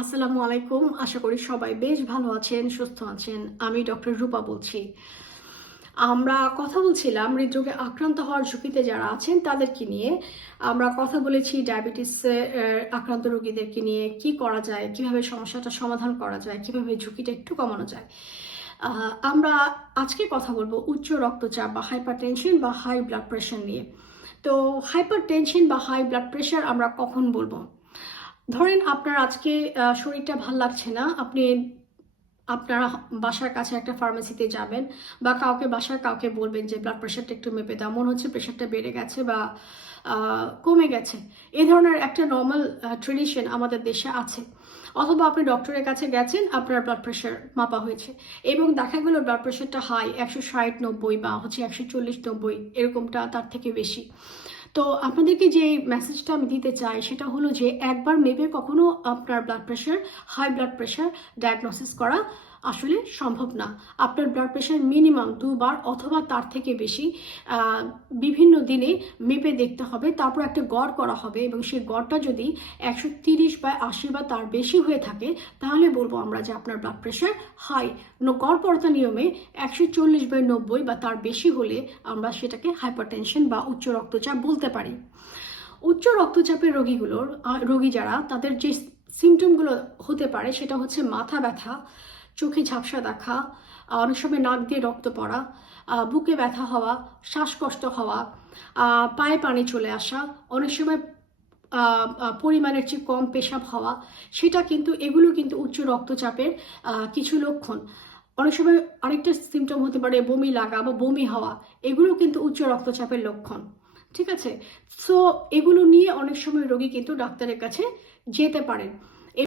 আসসালামু আলাইকুম। আশা করি সবাই বেশ ভালো আছেন, সুস্থ আছেন। আমি ডক্টর রূপা বলছি। আমরা কথা বলছিলাম হৃদরোগে আক্রান্ত হওয়ার ঝুঁকিতে যারা আছেন তাদেরকে নিয়ে। আমরা কথা বলেছি ডায়াবেটিসে আক্রান্ত রোগীদেরকে নিয়ে কি করা যায়, কিভাবে সমস্যাটা সমাধান করা যায়, কিভাবে ঝুঁকিটা একটু কমানো যায়। আমরা আজকে কথা বলবো উচ্চ রক্তচাপ বা হাইপারটেনশন বা হাই ব্লাড প্রেশার নিয়ে। তো হাইপারটেনশন বা হাই ব্লাড প্রেশার আমরা কখন বলবো? ধরেন আপনার আজকে শরীরটা ভাল লাগছে না, আপনি আপনারা বাসার কাছে একটা ফার্মেসিতে যাবেন বা বাসার কাউকে বলবেন যে ব্লাড প্রেশারটা একটু মেপে দাও, মনে হচ্ছে প্রেশারটা বেড়ে গেছে বা কমে গেছে। এই ধরনের একটা নর্মাল ট্রেডিশন আমাদের দেশে আছে। অথবা আপনি ডক্টরের কাছে গেছেন, আপনার ব্লাড প্রেশার মাপা হয়েছে এবং দেখা গেল ব্লাড প্রেশারটা হাই 160/90 বা হচ্ছে 140/90, এরকমটা তার থেকে বেশি। তো আপনাদেরকে যে মেসেজটা আমি দিতে চাই সেটা হলো যে একবার মেপে কখনো আপনার হাই ব্লাড প্রেশার ডায়াগনোসিস করা আসলে সম্ভব না। আপনার ব্লাড প্রেশার মিনিমাম 2 বার অথবা তার থেকে বেশি বিভিন্ন দিনে মেপে দেখতে হবে, তারপর একটা গড় করা হবে এবং সেই গড়টা যদি 130/80 বা তার বেশি হয়ে থাকে তাহলে বলবো আমরা যে আপনার ব্লাড প্রেশার হাই। গড়পড়তা নিয়মে 140/90 বা তার বেশি হলে আমরা সেটাকে হাইপারটেনশন বা উচ্চ রক্তচাপ বলতে পারি। উচ্চ রক্তচাপের রোগী যারা, তাদের যে সিমটমগুলো হতে পারে সেটা হচ্ছে মাথা ব্যথা, চোখে ঝাপসা দেখা, অনেক সময় নাক দিয়ে রক্ত পড়া, বুকে ব্যথা হওয়া, শ্বাসকষ্ট হওয়া, পায়ে পানি চলে আসা, অনেক সময় পরিমাণের চেয়ে কম পেশাব হওয়া। এগুলো কিন্তু উচ্চ রক্তচাপের কিছু লক্ষণ। অনেক সময় আরেকটা সিমটম হতে পারে বমি লাগা বা বমি হওয়া, এগুলো কিন্তু উচ্চ রক্তচাপের লক্ষণ। ঠিক আছে? সো এগুলো নিয়ে অনেক সময় রোগী কিন্তু ডাক্তারের কাছে যেতে পারেন।